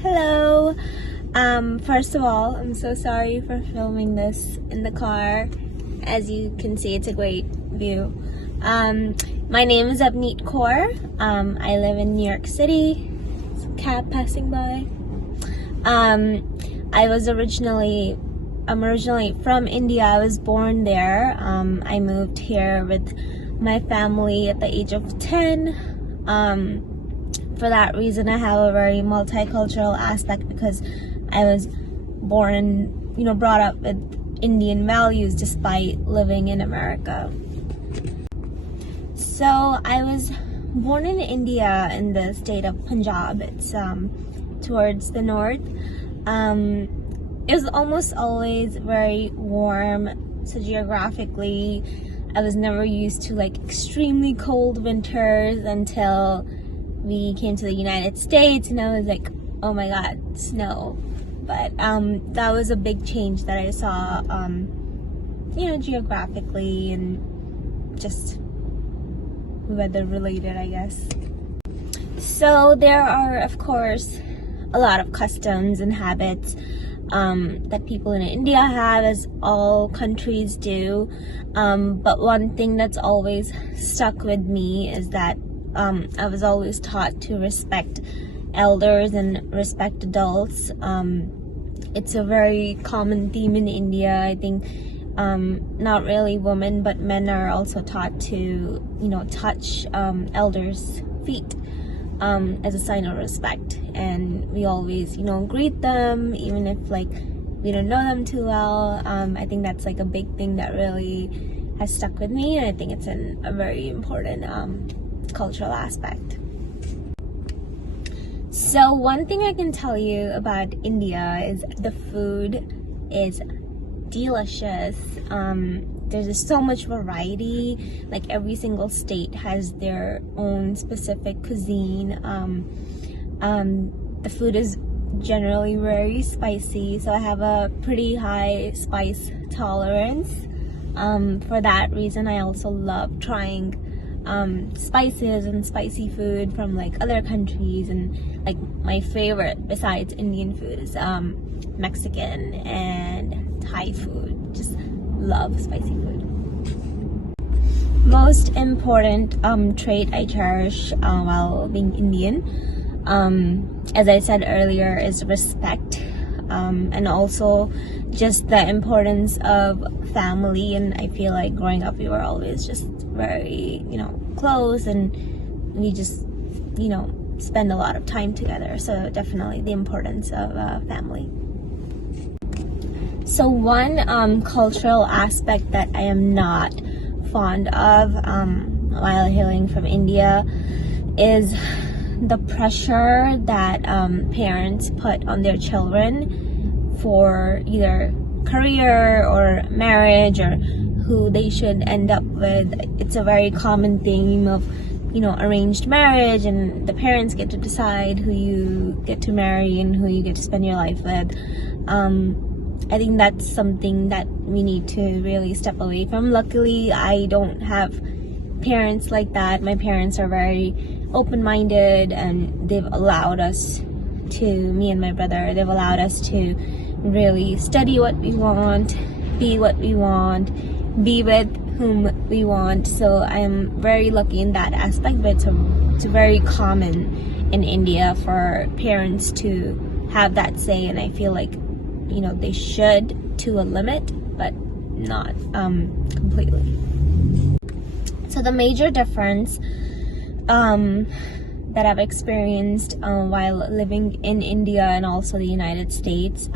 Hello. First of all, I'm so sorry for filming this in the car. As you can see, it's a great view. My name is Abneet Kaur. I live in New York City. There's a cab passing by. I'm originally from India. I was born there. I moved here with my family at the age of 10. For that reason, I have a very multicultural aspect because I was born and brought up with Indian values despite living in America. So I was born in India in the state of Punjab. It's towards the north. It was almost always very warm. So geographically, I was never used to extremely cold winters until we came to the United States, and I was like, oh my god, snow. But that was a big change that I saw, geographically and just weather related, I guess. So there are, of course, a lot of customs and habits that people in India have, as all countries do. But one thing that's always stuck with me is that I was always taught to respect elders and respect adults. It's a very common theme in India. I think not really women, but men are also taught to, touch elders' feet as a sign of respect. And we always, greet them, even if we don't know them too well. I think that's a big thing that really has stuck with me, and I think it's a very important cultural aspect. So one thing I can tell you about India is the food is delicious. There's just so much variety. Every single state has their own specific cuisine. The food is generally very spicy, so I have a pretty high spice tolerance. For that reason, I also love trying spices and spicy food from other countries, and my favorite besides Indian food is Mexican and Thai food. Just love spicy food. Most important trait I cherish while being Indian, as I said earlier, is respect, and also just the importance of family. And I feel like growing up we were always just very close, and we just spend a lot of time together. So definitely the importance of family. So one cultural aspect that I am not fond of while hailing from India is the pressure that parents put on their children for either career or marriage or who they should end up with. It's a very common theme of arranged marriage, and the parents get to decide who you get to marry and who you get to spend your life with. I think that's something that we need to really step away from. Luckily, I don't have parents like that. My parents are very open-minded, and they've allowed us to, me and my brother, they've allowed us to really study what we want, be what we want, be with whom we want. So I am very lucky in that aspect, but it's very common in India for parents to have that say, and I feel like they should to a limit, but not completely. So the major difference that I've experienced while living in India and also the United States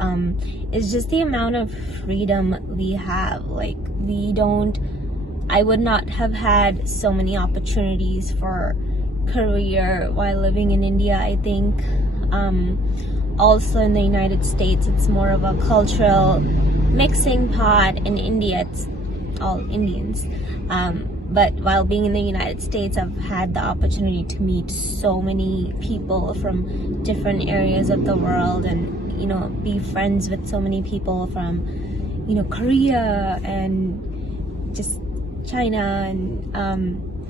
is just the amount of freedom we have. I would not have had so many opportunities for career while living in India. I think also in the United States it's more of a cultural mixing pot. In India it's all Indians, but while being in the United States, I've had the opportunity to meet so many people from different areas of the world, and be friends with so many people from Korea and just China and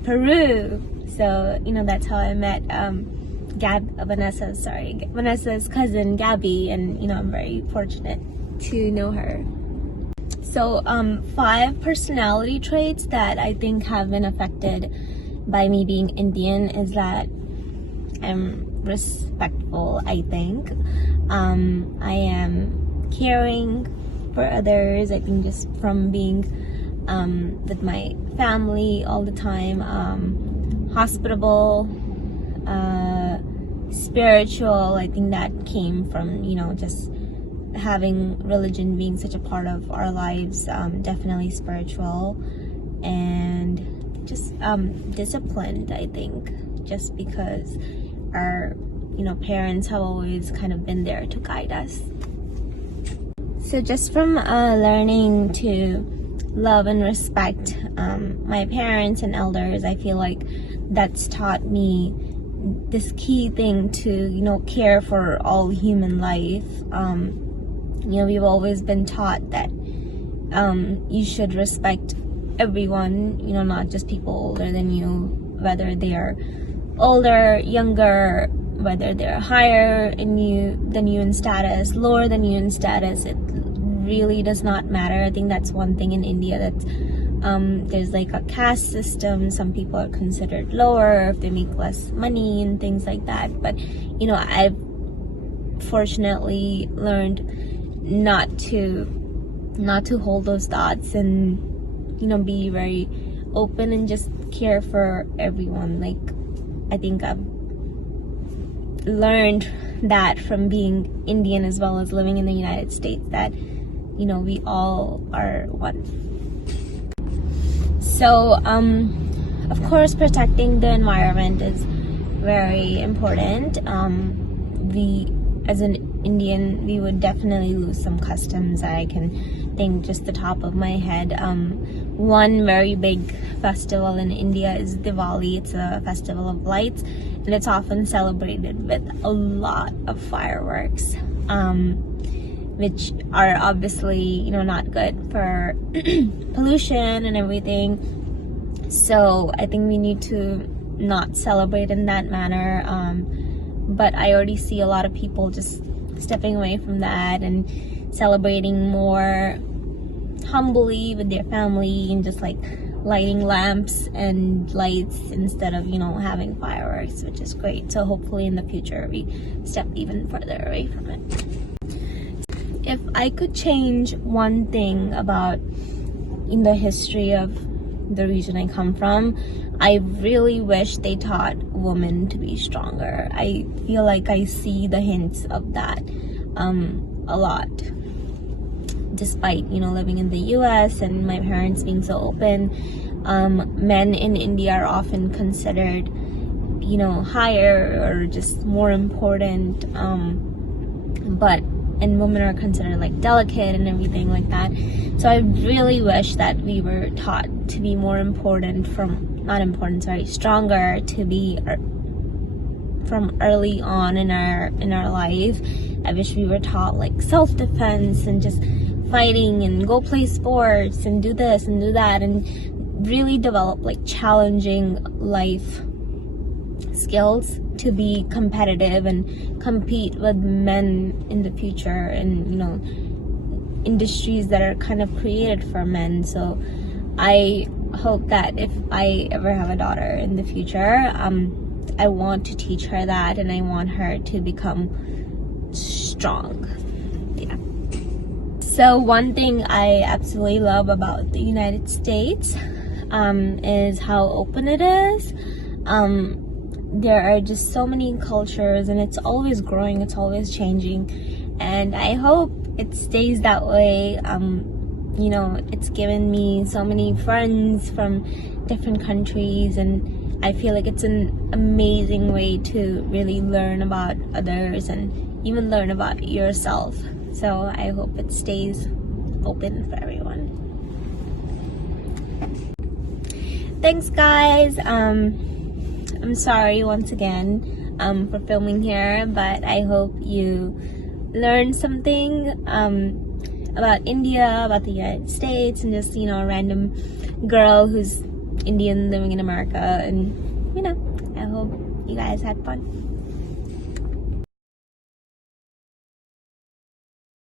Peru. So that's how I met Vanessa's cousin Gabby, and I'm very fortunate to know her. So 5 personality traits that I think have been affected by me being Indian is that I'm respectful, I think. I am caring for others, I think, just from being with my family all the time. Hospitable, spiritual. I think that came from just having religion being such a part of our lives. Definitely spiritual, and just disciplined, I think, just because our parents have always kind of been there to guide us. So just from learning to love and respect my parents and elders, I feel like that's taught me this key thing to care for all human life. We've always been taught that you should respect everyone, not just people older than you, whether they are older, younger, whether they're higher than you in status, lower than you in status. It really does not matter. I think that's one thing in India, that there's like a caste system. Some people are considered lower if they make less money and things like that. But I've fortunately learned not to hold those thoughts, and be very open and just care for everyone. Like, I think I've learned that from being Indian as well as living in the United States, that we all are one. So of course, protecting the environment is very important. We, as an Indian, we would definitely lose some customs. I can think just the top of my head. One very big festival in India is Diwali. It's a festival of lights, and it's often celebrated with a lot of fireworks, which are obviously not good for pollution and everything. So I think we need to not celebrate in that manner. But I already see a lot of people just stepping away from that and celebrating more humbly with their family, and just like lighting lamps and lights instead of having fireworks, which is great. So hopefully in the future we step even further away from it. If I could change one thing about in the history of the region I come from, I really wish they taught women to be stronger. I feel like I see the hints of that a lot. Despite living in the US and my parents being so open, men in India are often considered higher or just more important, and women are considered like delicate and everything like that. So I really wish that we were taught to be more stronger, to be from early on in our life. I wish we were taught like self-defense and just fighting, and go play sports and do this and do that, and really develop like challenging life skills to be competitive and compete with men in the future, and industries that are kind of created for men. So I hope that if I ever have a daughter in the future, I want to teach her that, and I want her to become strong. Yeah. So one thing I absolutely love about the United States is how open it is. There are just so many cultures, and it's always growing, it's always changing, and I hope it stays that way. It's given me so many friends from different countries, and I feel like it's an amazing way to really learn about others and even learn about yourself. So I hope it stays open for everyone. Thanks, guys. I'm sorry once again for filming here, but I hope you learned something about India, about the United States, and just a random girl who's Indian living in America. And I hope you guys had fun.